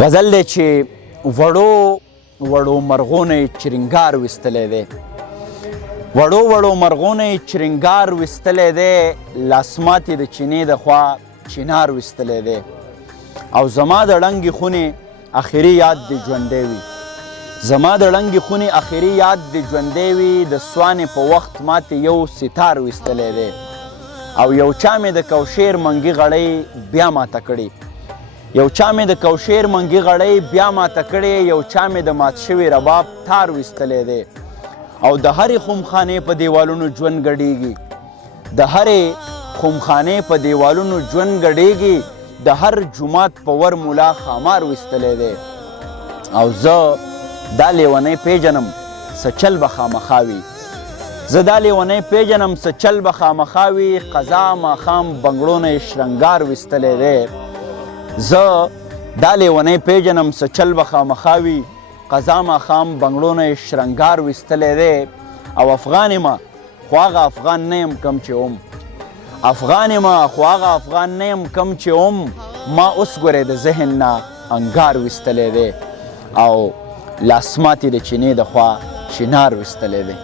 غزل دی چې وړو وړو مرغونه یې چرنګار ویستلی دی، وړو وړو مرغونه یې چرنګار ویستلی دی، لاسمات یې د چینې د خوا چنار ویستلی دی. او زما د ړنګې خونې اخري یاد دې ژوندی وي، زما د ړنګې خونې اخري یاد دې ژوندی وي، د سوانې په وخت ماته یو ستار ویستلی دی. او یو چا مې د کوشیر منګي غړۍ بیا ماته کړې، یو چا مې د کوشیر منګي غړۍ بیا ماته کړې، یو چا مې د مات شوي رباب تار ویستلی دی. او د هرې خمخانې په دیوالونو ژوند ګډېږي، د هرې خمخانې په دیوالونو ژوند ګډېږي، د هر جومات په ور مولا خامار ویستلی دی. او زه دا لیونی پیژنم څه چل به خامخا وي، زه دا لیونی پیژنم څه چل به خامخا وي، قضا ماښام بنګړو نه یې شرنګار ویستلی دی. زه دا لیونی پیژنم څه چل به خامخا وي، قضا ماښام بنګړو نه یې شرنګار ویستلی دی. او افغان یم خو هغه افغان نه یم کم چې وم، افغان یم خو هغه افغان نه یم کم چې وم، ما اوس ګورې د ذهن نه انګار ویستلی دی، او لاسمات یې د چینې د خوا چنار ویستلی دی.